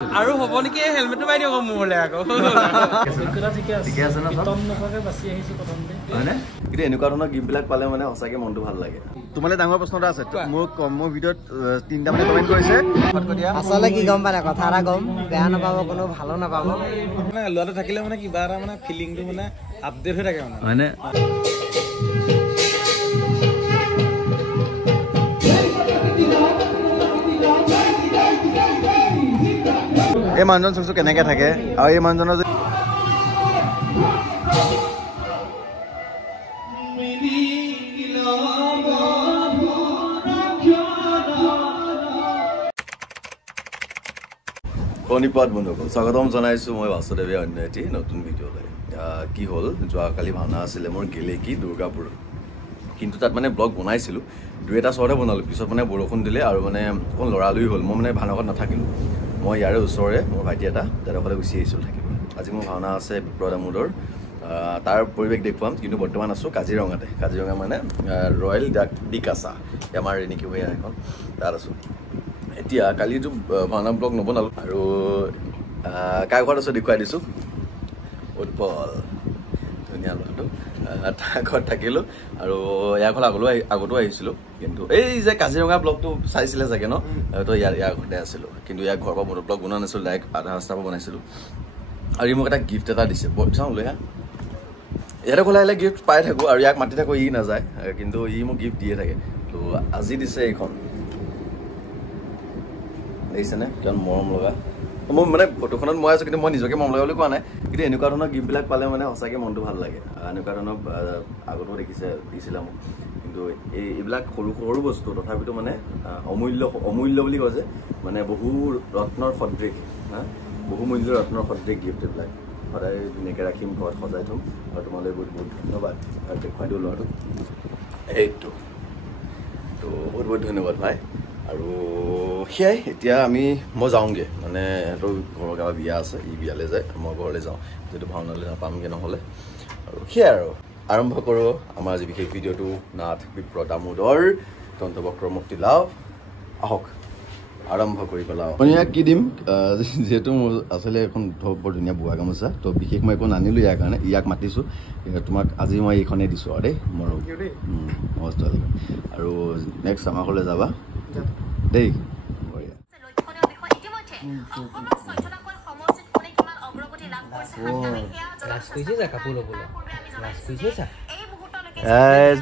আৰু হ'ব নেকি হেলমেটটো পাই দিয়ক মোৰলে আকৌ ঠিকে আছে ন কিন্তু এনেকুৱা ধৰণৰ গিফ্টবিলাক পালে মানে সঁচাকে মনটো ভাল লাগে তোমালে ডাঙৰ প্ৰশ্ন এটা আছে মোৰ ভিডিঅ'ত 3টা মানে কমেন্ট কৰিছে আচলতে কি গম পালে কথা এটা গম বেয়া নাপাব কোনো ভালো নাপাব মানে ল'ৰাটো থাকিলে মানে কিবা এটা মানে ফিলিংটো মানে আপডেট হৈ থাকে মানে হয়নে এই মানুহজন চকচক কেনেকে থাকে আৰু এই মানুহজনৰ যে শনিপাত বন্ধুসকল স্বাগতম জনাইছোঁ মই বাসুদেৱে অন্য এটি নতুন ভিডিঅ'লৈ কি হ'ল যোৱাকালি ভাওনা আছিলে মোৰ গেলেকী দুৰ্গাপুৰ কিন্তু তাত মানে ব্লগ বনাইছিলোঁ 2-এটা শ্বৰ্টে বনালোঁ পিছত মানে বৰষুণ দিলে আৰু মানে অকণ লৰালৰি হ'ল মই মানে ভাওনাঘৰত নাথাকিলোঁ মই ইয়াৰে ওচৰৰে মোৰ ভাইটি এটা দাদাফালে গুচি আহিছিলোঁ থাকিবলৈ আজি মোৰ ভাওনা আছে বিপ্লৱ দামোদৰ তাৰ পৰিৱেশ দেখুৱাম কিন্তু বৰ্তমান আছোঁ কাজিৰঙাতে কাজিৰঙা মানে ৰয়েল ডি কাছা আমাৰ এনেকৈ হৈ এখন তাত আছোঁ এতিয়া কালিতো ভাওনা ব্লগ নবনালোঁ আৰু কাৰ ঘৰত আছোঁ দেখুৱাই দিছোঁ উৎপল ধুনীয়া ল'ৰাটো তাৰ ঘৰত থাকিলোঁ আৰু ইয়াৰ ঘৰত আগতো আহিছিলোঁ কিন্তু এই যে কাজিৰঙা ব্লগটো চাইছিলে চাগে ন তো ইয়াৰ ঘৰতে আছিলোঁ কিন্তু ইয়াৰ ঘৰৰ পৰা মোৰ ব্লগ বনোৱা নাছিলোঁ ডাইৰেক্ট আধা ৰাস্তাৰ পৰা বনাইছিলোঁ আৰু মোক এটা গিফ্ট এটা দিছে চাওঁ লৈ হা ইয়াতে ক'লে আহিলে গিফ্ট পাই থাকোঁ আৰু ইয়াক মাতি থাকোঁ ই নাযায় কিন্তু ই মোক গিফ্ট দিয়ে থাকে তো আজি দিছে এইখন দেখিছেনে কিমান মৰম লগা মই মানে ফটোখনত মই আছোঁ কিন্তু মই নিজকে মৰম লগা বুলি কোৱা নাই কিন্তু এনেকুৱা ধৰণৰ গিফ্টবিলাক পালে মানে সঁচাকৈ মনটো ভাল লাগে এনেকুৱা ধৰণৰ আগতো দিছিলে মোক কিন্তু এইবিলাক সৰু সৰু বস্তু তথাপিতো মানে অমূল্য বুলি কয় যে মানে বহু ৰত্নৰ সদৃশ বহু মূল্যৰ ৰত্নৰ সদৃশ গিফ্ট এইবিলাক সদায় ধুনীয়াকৈ ৰাখিম ঘৰত সজাই থ'ম আৰু তোমালৈ বহুত বহুত ধন্যবাদ আৰু দেখুৱাই দিওঁ ল'ৰাটোক এইটো তো বহুত বহুত ধন্যবাদ ভাই আৰু সেয়াই এতিয়া মই যাওঁগৈ মানে সিহঁতৰ ঘৰৰ গাঁৱৰ বিয়া আছে ই বিয়ালৈ যায় মই ঘৰলৈ যাওঁ যিহেতু ভাওনালৈ নাপামগৈ নহ'লে আৰু সেয়াই আৰু আৰম্ভ কৰোঁ আমাৰ আজি বিশেষ ভিডিঅ'টো নাথ বিপ্লৱ দামোদৰ দন্তবক্ৰ মুক্তি লাভ আহক আৰম্ভ কৰি পেলাওঁ মই ইয়াক কি দিম যিহেতু মোৰ আচলতে এখন বৰ ধুনীয়া বোৱা গামোচা তো বিশেষ মই একো নানিলোঁ ইয়াৰ কাৰণে ইয়াক মাতিছোঁ তোমাক আজি মই এইখনেই দিছোঁ আৰু দেই মোৰ মস্ত আৰু নেক্সট আমাৰ ঘৰলৈ যাবা দেই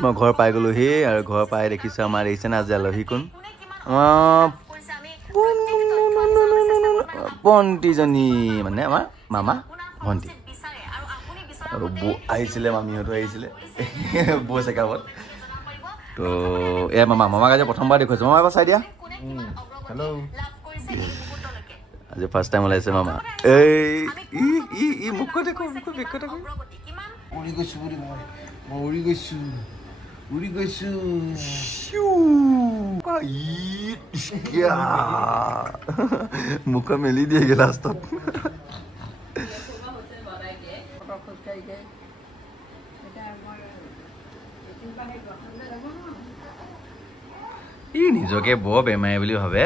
মই ঘৰ পাই গ'লোহি আৰু ঘৰ পাই দেখিছোঁ আমাৰ দেখিছে না আজি আলহী কোন ভণ্টিজনী মানে আমাৰ মামা ভণ্টি আৰু বৌ আহিছিলে মামীহঁতো আহিছিলে বৌ চেকআপত তো এয়া মামাক আজি প্ৰথমবাৰ দেখুৱাইছোঁ মামা এবাৰ চাই দিয়া হেল্ল' আজি ফাৰ্ষ্ট টাইম ওলাইছে মামা এই মোক কৈ দেখো উৰি গৈছোঁ মই উৰি গৈছোঁ মুখ মেলি দিয়েগে লাষ্টত ই নিজকে বৰ বেমাৰী বুলি ভাবে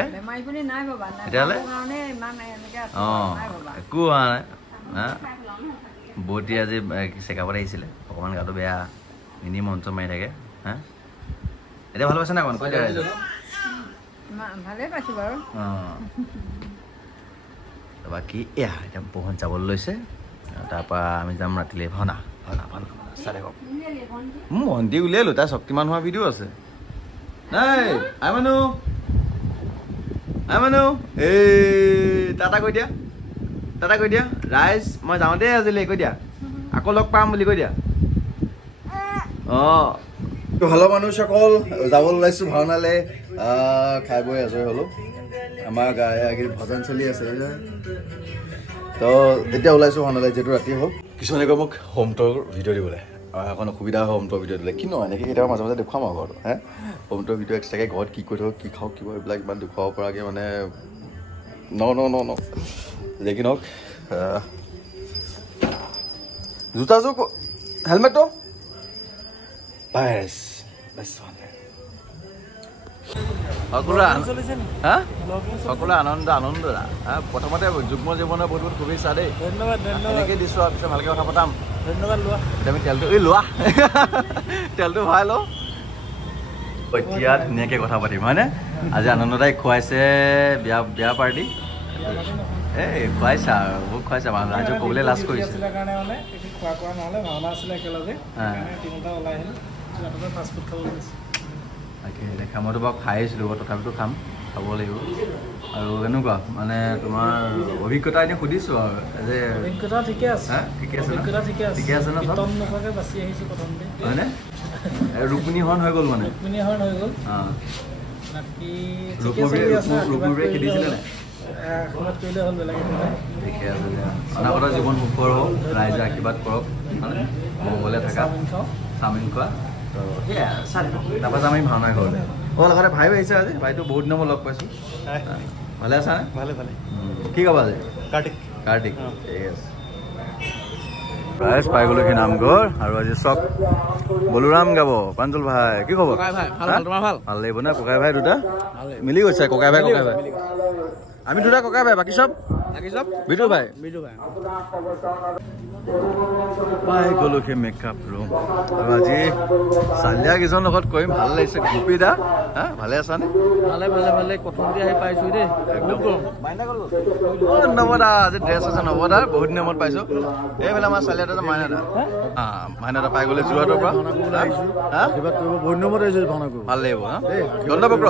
তেতিয়াহ'লে একো হোৱা নাই বৌতি আজি চেকআপত আহিছিলে অকণমান গাটো বেয়া এনেই মন চন মাৰি থাকে হা এতিয়া ভাল পাইছে নাই অকণ কৈ দিয়া ভালেই পাইছোঁ বাৰু বাকী এয়া এতিয়া বহুত যাবলৈ লৈছে তাৰপৰা আমি যাম ৰাতিলৈ ভাওনা চাই থাকক ভণ্টি উলিয়ালোঁ তাৰ শক্তিমান হোৱা ভিডিঅ' আছে নাই আই মানুহ এই টাটা কৈ দিয়া ৰাইজ মই যাওঁ দেই আজিলৈ কৈ দিয়া আকৌ লগ পাম বুলি কৈ দিয়া ভালো মানুহ সকল যাবলৈ ওলাইছোঁ ভাওনালৈ খাই বৈ আজৰি হ'লোঁ আমাৰ ভজন চলি আছে তো এতিয়া ওলাইছোঁ ভাওনালৈ যিহেতু ৰাতি হ'ল কিছুমানে কয় মোক হোম ট'ৰ ভিডিঅ' দিবলৈ অকণ অসুবিধা হয় হোম ট'ৰ ভিডিঅ' দিলে কি নহয় এনেকৈ কেতিয়াবা মাজে মাজে দেখুৱাম আৰু ঘৰত হোম ট'ৰ ভিডিঅ' এক্সট্ৰাকৈ ঘৰত কি কৰি থাকোঁ কি খাওঁ কি এইবিলাক ইমান দেখুৱাব পৰাকৈ মানে ন যি নহওক জোতাযোৰ হেলমেটটো বাছ সকলোৰে হা সকলোৰে আনন্দ প্ৰথমতে যুগ্ম জীৱনৰ বহুত বহুত শুভেচ্ছা দেই ধন্যবাদ এনেকৈ দিছোঁ আৰু পিছত ভালকৈ কথা পতাম ধন্যবাদ লোৱা আমি তেলটো লোৱা তেলটো ভৰাই লওঁ এতিয়া ধুনীয়াকৈ কথা পাতিম হয়নে আজি আনন্দদাই খুৱাইছে বিয়া পাৰ্টি এই খুৱাইছা মোক খুৱাইছা মানুহ ৰাইজক ক'বলৈ লাজ কৰিছে তাকে দেখা মইতো বাৰু খাই আহিছিলোঁ তথাপিতো খাব লাগিব আৰু কেনেকুৱা মানে তোমাৰ অভিজ্ঞতা এনেই সুধিছোঁ আৰু যে অভিজ্ঞতা ঠিকে আছে ঠিকে আছে ন হয়নে ৰুক্মিণীহৰণ হৈ গ'ল মানে ৰূপমূৰ্তিয়ে খেদিছিলে নাই ঠিকে আছে অনাগত জীৱন সুখৰ হওক ৰাইজে আশীৰ্বাদ কৰক মংগলে থাকা চাওমিন খোৱা সেয়া তাৰপৰা যাম আমি ভাওনা ঘৰলৈ লগতে ভাইও আহিছে আজি ভাইটো বহুত দিনৰ মই লগ পাইছোঁ ভালে আছা নে ভালে কি ক'বা আজি কাৰ্তিক ঠিক আছে প্ৰাইজ পাই গ'লো সি নামঘৰ আৰু আজি চক বলোৰাম গাব প্ৰাঞ্জল ভাই কি খবৰ ভাল লাগিব না ককাই ভাই দুটা মিলি গৈছে ককাই ভাই আমি দুটা ককাই ভাই বাকী চব বিদু ভাই পাই গ'লো সেই মেকআপ ৰুম আৰু আজি চালিয়া কেইজন লগত কৰিম ভাল লাগিছে গোপী দা হা ভালে আছানে ভালে প্ৰথম আহি পাইছো দেই নৱদা আজি ড্ৰেছ আছে নৱদা বহুত দিনৰ মূৰত পাইছো এইফালে আমাৰ চালিয়াটা যে মাইনাদা পাই গ'লে যোৰহাটৰ পৰা ভাল লাগিব হা দণ্ডবক্ৰ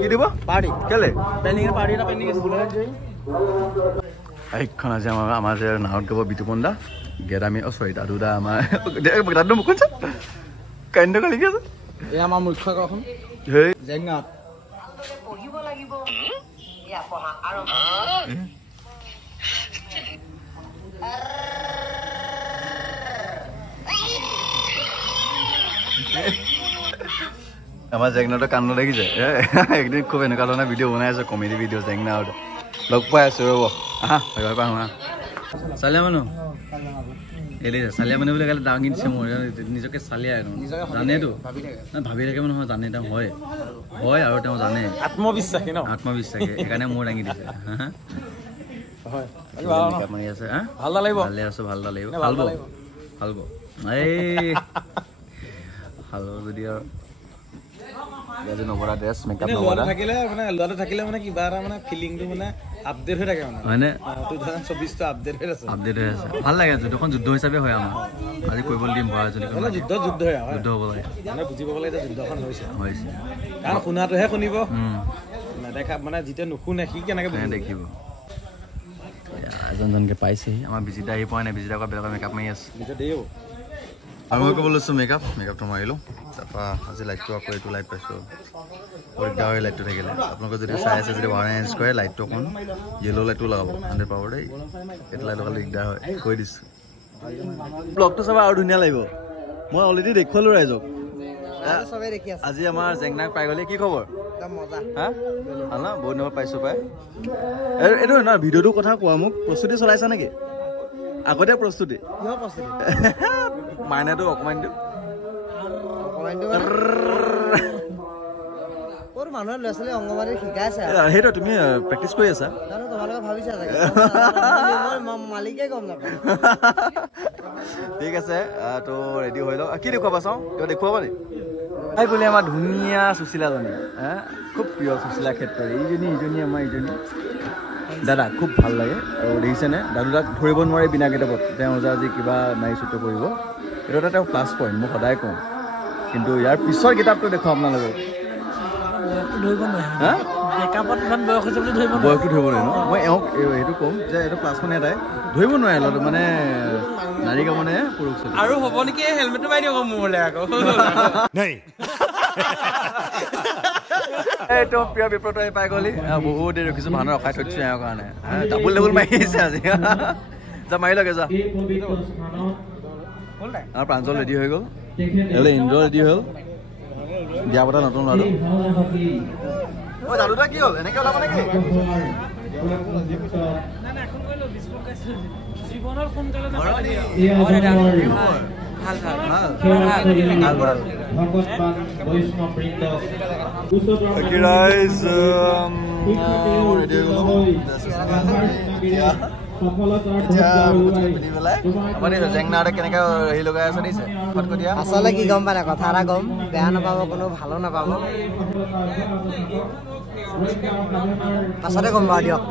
কি দিব পাৰ্টি কেলে এইখন আজি আমাৰ যে নাৱত গাব বিতুপন দা গেদামী চৰি দাদু দা আমাৰ দাদু মোক কৈছে কান্দ লিখি আছে এই আমাৰ মুখ্য আকৰ্ষণ হেই জেংগাত পঢ়িব লাগিব পঢ়া আৰু আমাৰ জেংনাটো কান্দ দেখিছে একদিন খুব এনেকুৱা ধৰণৰ ভিডিঅ' বনাই আছো কমেডি ভিডিঅ' জেংনাটো লগ পাই আছো ৰ'ব আহা চালিয়া মানুহ এৰি চালিয়া মানুহ বুলি ক'লে ডাঙি দিছে মোৰ নিজকে চালিয়া জানেতো ভাবি থাকে নহয় জানে তেওঁ হয় আৰু তেওঁ জানে আত্মবিশ্বাসী সেইকাৰণে মোৰ দাঙি দিছে মাৰি আছে ভালে আছো ভাল লাগিব এই ভাল যদি আৰু নবৰা ড্ৰেছ মেকআপ নবৰা ল'ৰাটো থাকিলে মানে কিবা এটা মানে ফিলিংটো মানে আপডেট হৈ থাকে মানে হয়নে 2024 আপডেট হৈ আছে ভাল লাগে যুদ্ধখন যুদ্ধ হিচাপে হয় আমাৰ আজি কৰিবলৈ দিম ভৰা যদি যুদ্ধ হ'ব লাগে মানে বুজি পাব লাগে যুদ্ধখন হৈছে কাৰণ শুনাটোহে শুনিব নেদেখা মানে যেতিয়া নুশুনে সি কেনেকে দেখিব এজনকে পাইছেহি আমাৰ বিজিতা আহি পোৱা নাই বিজিতা আকৌ বেলেগৰ মেকআপ মাৰি আছে আৰু মই ক'ব লৈছোঁ মেকআপটো মাৰিলোঁ তাৰপৰা আজি লাইটটো আকৌ এইটো লাইট পাইছোঁ দিগদাৰ হয় লাইটটো থাকিলে আপোনালোকে যদি চাই আছে যদি ওৱান এৰেঞ্জ কৰে লাইটটো অকণ য়েল্ল' লাইটটো লগাব 100 দেই এইটো লাইট লগালে দিগদাৰ হয় কৈ দিছোঁ ব্লগটো চাব আৰু ধুনীয়া লাগিব মই অলৰেডি দেখুৱালোঁ ৰাইজক আজি আমাৰ জেংনাক পাই গ'লে কি খবৰ হা ভাল ন বহুত দিনৰ পাইছোঁ পাই এইটো নহয় ভিডিঅ'টোৰ কথা কোৱা মোক প্ৰস্তুতি চলাইছা নেকি আগতে প্ৰস্তুতি মাইনাটো অকমান দিওঁ মানুহে ল'ৰা ছোৱালী অংগবাদী শিকাইছে সেইটো তুমি প্ৰেক্টিচ কৰি আছা তোমালোকে ভাবিছা মালিকে গম নাপায় ঠিক আছে তো ৰেডি হৈ লওক কি দেখুৱাবা চাওঁ কিবা দেখুৱাবা নি এই বোলে আমাৰ ধুনীয়া সুশীলাজনী খুব প্ৰিয় সুশীলা ক্ষেত্ৰত ইজনী আমাৰ ইজনী দাদা খুব ভাল লাগে আৰু দেখিছেনে দাদুদাক ধৰিব নোৱাৰে বিনা কিতাপত তেওঁ যে আজি কিবা নাৰী চিত্ৰ কৰিব এইটো এটা তেওঁ প্লাছ পইণ্ট মই সদায় কওঁ কিন্তু ইয়াৰ পিছৰ কিতাপটো দেখুৱাম আপোনালোকক বয়সটো ধৰিব নোৱাৰে ন মই এওঁক সেইটো ক'ম যে এইটো প্লাছ পইণ্ট এটাই ধৰিব নোৱাৰে ল'ৰাটো মানে নাৰী কামনে পুৰুষ আৰু হ'ব নেকি হেলমেটটো মাৰি দিয়ক মোৰলৈ আকৌ এইটো প্ৰিয় বিপ্ৰত আহি পাই গ'লি বহুত দেৰি ৰখিছোঁ মানুহ ৰখাই থৈছোঁ এওঁৰ কাৰণে ডাবুল মাৰি আহিছে আজি যা মাৰি লগে যা আমাৰ প্ৰাঞ্জল ৰেডি হৈ গ'ল এইফালে ইন্দ্ৰ ৰেডি হ'ল বিয়া পতা নতুন ল'ৰাটো দাদুদা কি হ'ল এনেকে ওলাব নেকি ভাল ভাল ভাল ভগৱান বৈষ্ণৱবৃন্দ Okay, guys, ready to go. আচলতে কি গম পালে কথা এটা গম বেয়া নাপাব কোনো ভালো নাপাব পাছতে গম পাওঁ দিয়ক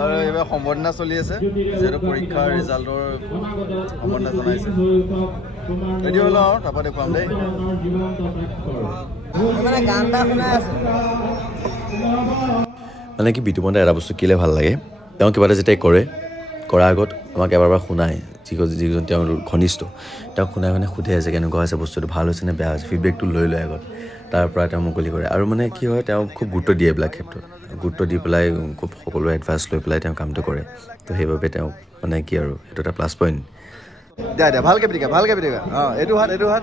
আৰু এইবাৰ সম্বৰ্ধনা চলি আছে যেটো পৰীক্ষাৰ ৰিজাল্টৰ সম্বৰ্ধনা জনাইছে ৰেডি হ'ল আৰু তাৰপৰা দেখুৱাম দেই মানে গান এটা শুনাই আছে মানে কি বিতুপনে এটা বস্তু কিলে ভাল লাগে তেওঁ কিবা এটা যেতিয়া কৰে কৰাৰ আগত আমাক এবাৰ শুনায় যিজন তেওঁৰ ঘনিষ্ঠ তেওঁক শুনাই মানে সোধে যে কেনেকুৱা হৈছে বস্তুটো ভাল হৈছে নে বেয়া হৈছে ফিডবেকটো লৈ লয় আগত তাৰ পৰা তেওঁ মুকলি কৰে আৰু মানে কি হয় তেওঁ খুব গুৰুত্ব দিয়ে এইবিলাক ক্ষেত্ৰত গুৰুত্ব দি পেলাই খুব সকলো এডভাইচ লৈ পেলাই তেওঁ কামটো কৰে তো সেইবাবে তেওঁ মানে কি আৰু সেইটো এটা প্লাছ পইণ্ট দিয়া দিয়া ভালকৈ পিটিকা অঁ এইটো হাত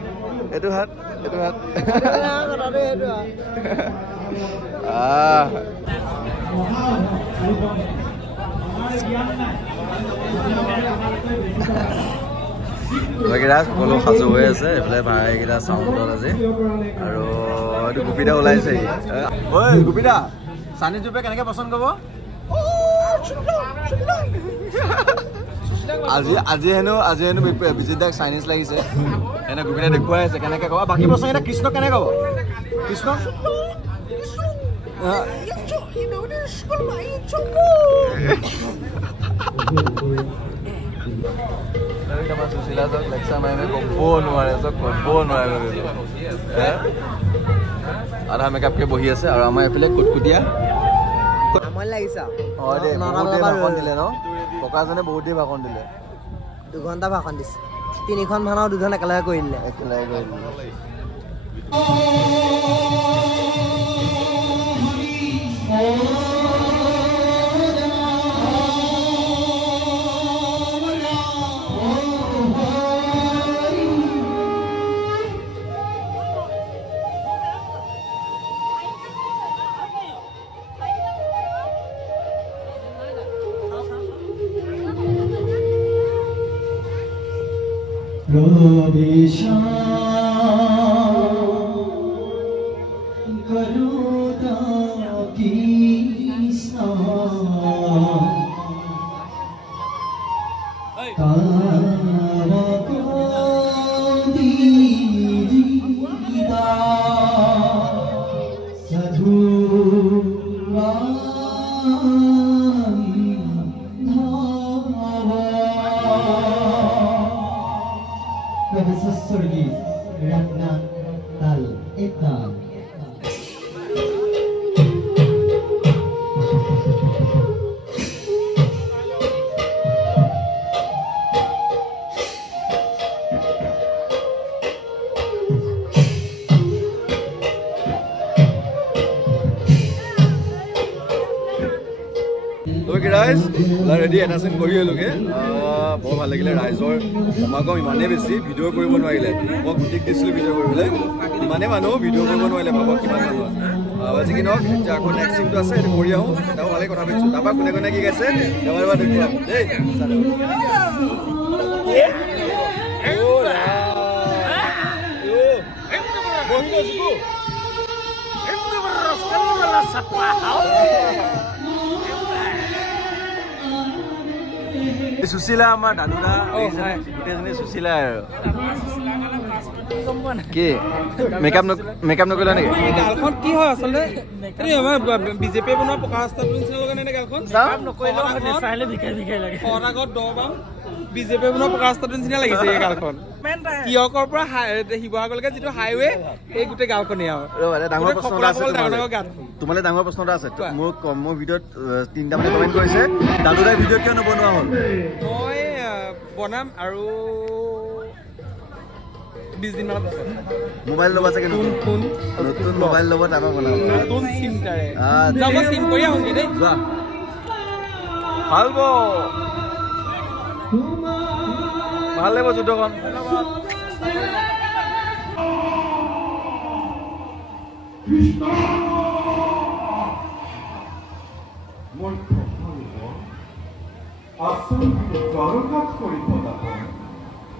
বাকীৰা সকলো সাজু হৈ আছে এইফালে ভাইকেইটা চাউণ্ডত আজি আৰু এইটো গোপীদা ওলাইছে ঐ গোপীদা চানি জুপে কেনেকৈ পচন্দ কৰিব আজি হেনো বিজিত দাক চাইনিজ লাগিছে এনে গোপীদা দেখুৱাই আছে কেনেকৈ ক'ব বাকী পচন্দ এতিয়া কৃষ্ণ কেনেকৈ ক'ব কৃষ্ণ আধা মেকআপকে বহি আছে আৰু আমাৰ এইফালে কুটকুটীয়া দিলে ন ককাজনে বহুত দেৰি ভাষণ দিলে 2 ঘণ্টা ভাষণ দিছে 3খন ভাষণ 2জন একেলগে কৰি দিলে ৰেডি এনাউন্সমেণ্ট কৰি আহিলোগে বৰ ভাল লাগিলে ৰাইজৰ সমাগম ইমানেই বেছি ভিডিঅ' কৰিব নোৱাৰিলে মই গুটিক দিছিলোঁ ভিডিঅ' কৰিবলৈ ইমানেই মানুহ ভিডিঅ' কৰিব নোৱাৰিলে ভাবক কিমান মানুহ আজি কি নহওক এতিয়া আকৌ নেক্সট চিনটো আছে সেইটো কৰি আহোঁ তেওঁ ভালেই কথা পাতিছোঁ তাৰপৰা কোনে কোনে কি গাইছে এবাৰ দেখুৱাম দেই সুশীলা আমাৰ দাদুদা গোটেইজনী সুশীলা আৰু কি মেকআপ নকৰিলা নেকি গালখন কি হয় আচলতে বিজেপিয়ে বনোৱা প্ৰকাশ নিচিনা লগা নাই গালখন আগত 10 বাম বিজেপিয়ে বনোৱা প্ৰকাশ নিচিনা লাগিছে এই গালখন কিয়কৰ পৰা শিৱসাগৰলৈকে যিটো হাইৱে এই গোটেই গাঁওখনেই আৰু ডাঙৰ প্ৰশ্ন তোমালে ডাঙৰ প্ৰশ্ন এটা আছে মোৰ ভিডিঅ'ত 3টা মানে কমেণ্ট কৰিছে দাদুদাই ভিডিঅ' কিয় নবনোৱা হ'ল মই বনাম আৰু 20 দিন মান মোবাইল ল'বা চাগে নতুন মোবাইল ল'ব তাৰপৰা বনাম নতুন চিম তাৰে মই চিম কৰি আহোঁগৈ দেই যোৱা ভাল লাগিব যুদ্ধখন আসল দৰকাৰ কৰি পদাপন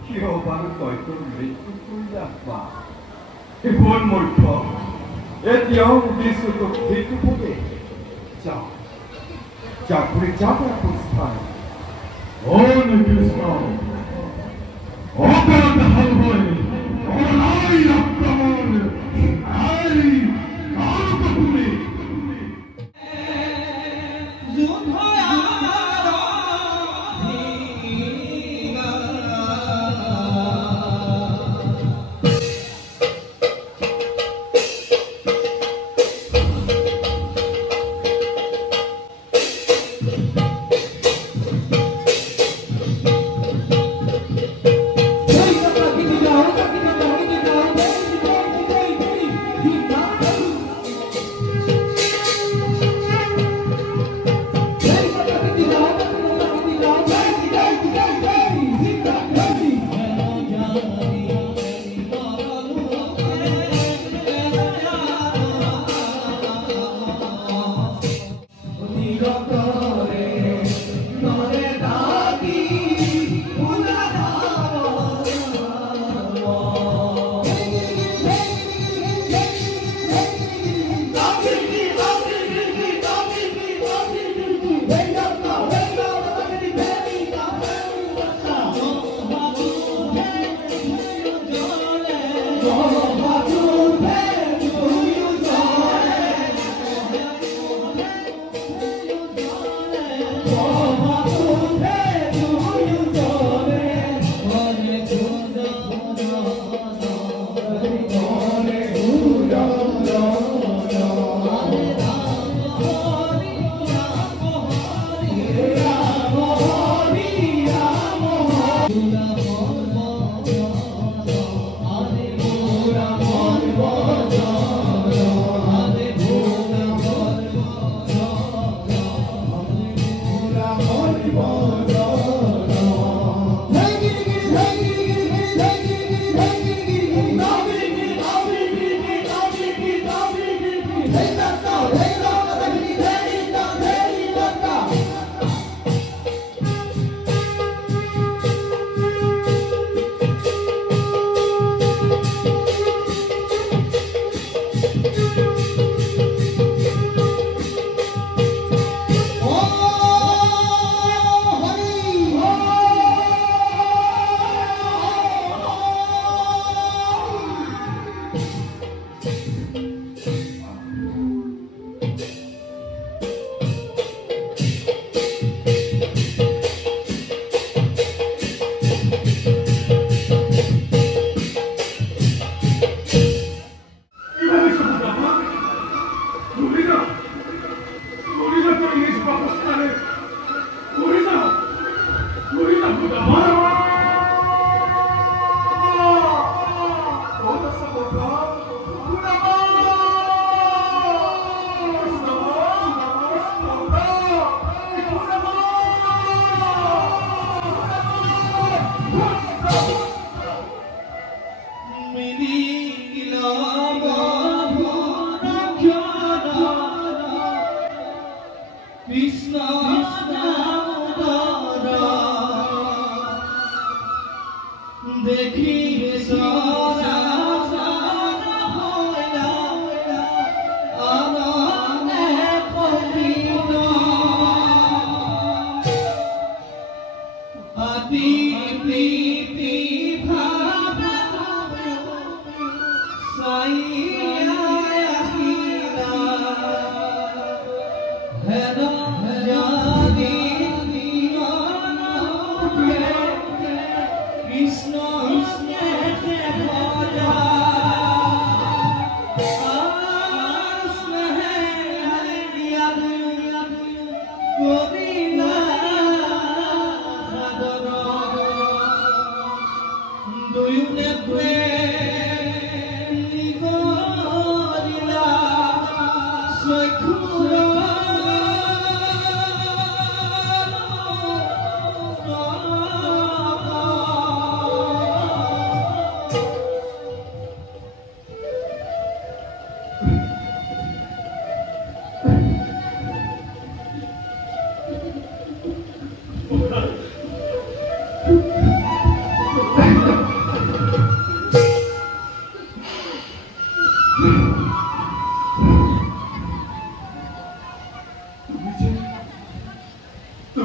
কিয় বাৰু তই তোৰ মৃত্যু কৰি ৰাখবা কোন মূৰ্খ এতিয়াও সুধিছো তোক সেইটো পদে যাওঁ চাকৰি যাব স্থান ও কৃষ্ণ অপৰাধ হবে অনাই আক্ৰমণ আই কালকপুৰে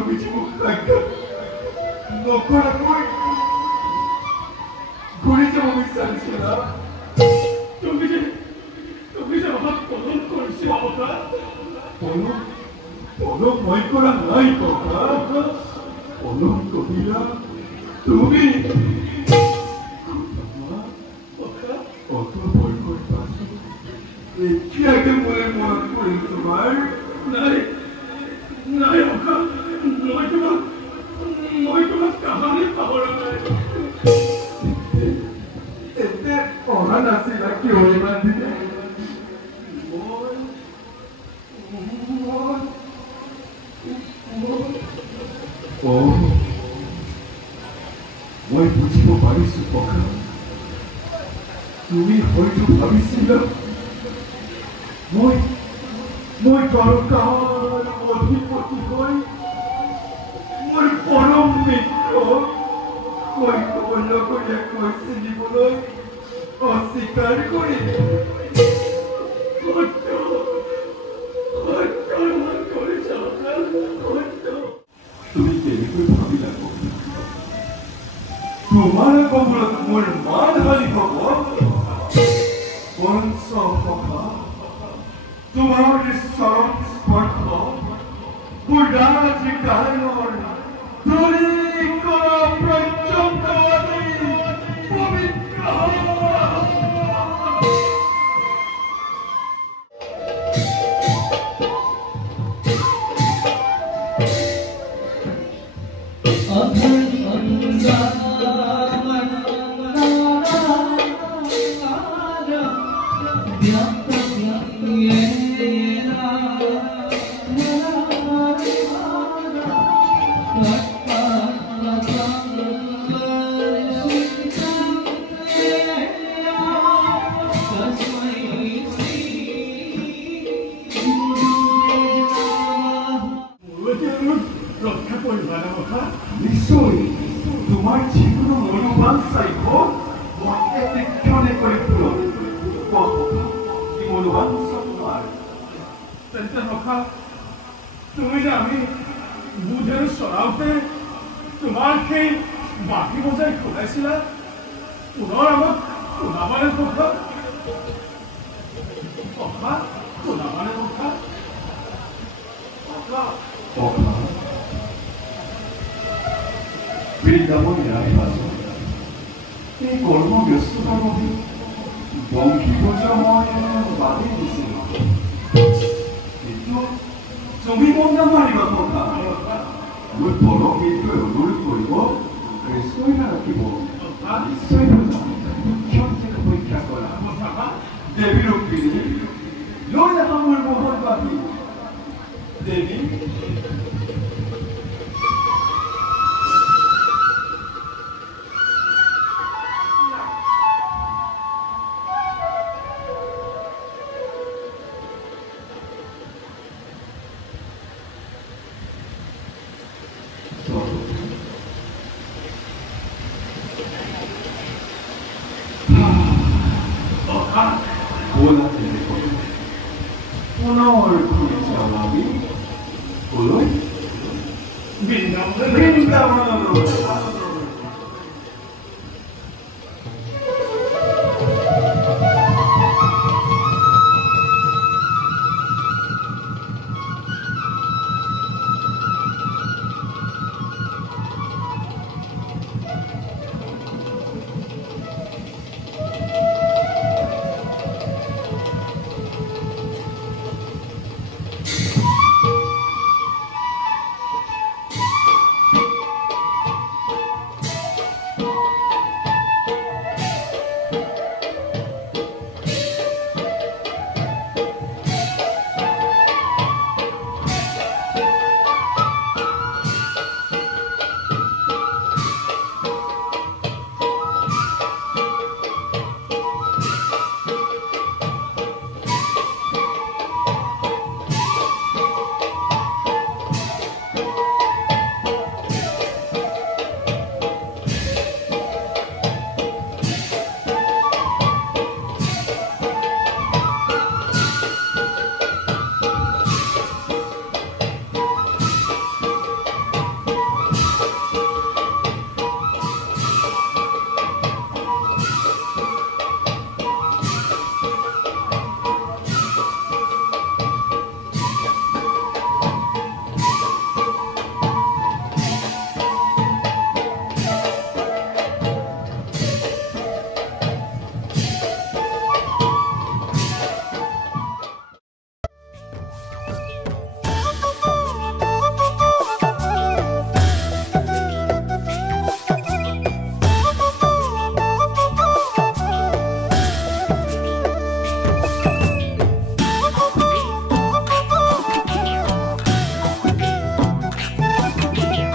তুমি যে মোক সাক্ষাৎ নকৰাকৈ ঘূৰি যাব বিচাৰিছিলা তুমি যে আমাক পলম কৰিছিলা ককা পলম মই কৰা নাই ককা পলম কৰিলা তুমি অত ভয় কৰি পাইছো এতিয়াকে মোলে মনত পৰিল তোমাৰ নাই ককা মই তোমাক কাহানি পাহৰা নাই এতে অহা নাছিলা কিয় ইমান দিনে মই বুজিব পাৰিছো ককা তুমি হয়তো ভাবিছিলা মই দৰকাৰ অধিপতি হৈ মোৰ পৰম মিত্ৰ শৈশৱলগীয়াকৈ চিনিবলৈ অস্বীকাৰ কৰি তুমি কেনেকৈ ভাবিলা তোমাৰ কবলত মোৰ মান হানি হব পঞ্চ সভা তোমাৰ চৰণ স্পৰ্শ পুৰাজি গায়নৰ ধৰি কৰা প্ৰত্যন্তবাদী পবিত্ৰ নিশ্চয় তোমাৰ যিকোনো মনোবাঞ্ছাই হওক মই এক্ষণে কৰি পূৰণ মনোবাঞ্ছা তোমাৰ তেন্তে ৰখা তুমি যে আমি বুধেৰ চৰাওঁতে তোমাৰ সেই বাঁহী বজাই খুলাইছিলা পুনৰ আমাক শুনাবানে কথা শুনাবানে কথা বৃন্দাবন ৰাইবাজন এই কৰ্মব্যস্ততাৰ বাবে বংশী বজোৱা মই বাদেই দিছিলোঁ কিন্তু তুমি মন নামাৰিবা কথা মোৰ পৰম গীতটোৱে অনুৰোধ কৰিব নিশ্চয় নাৰাখিব নিশ্চয় পৰীক্ষা কৰা দেৱী ৰুক্মিণী লৈ আহা মোৰ মহৎ বাদী দেৱী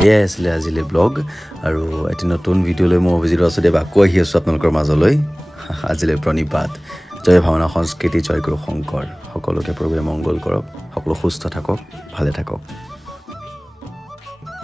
এয়াই আছিলে আজিলৈ ব্লগ আৰু এটি নতুন ভিডিঅ'লৈ মই অভিজিত বাসুদেৱ আকৌ আহি আছোঁ আপোনালোকৰ মাজলৈ আজিলৈ প্ৰণিপাত জয় ভাওনা সংস্কৃতি জয় গুৰু শংকৰ সকলোকে প্ৰভুৱে মংগল কৰক সকলো সুস্থ থাকক ভালে থাকক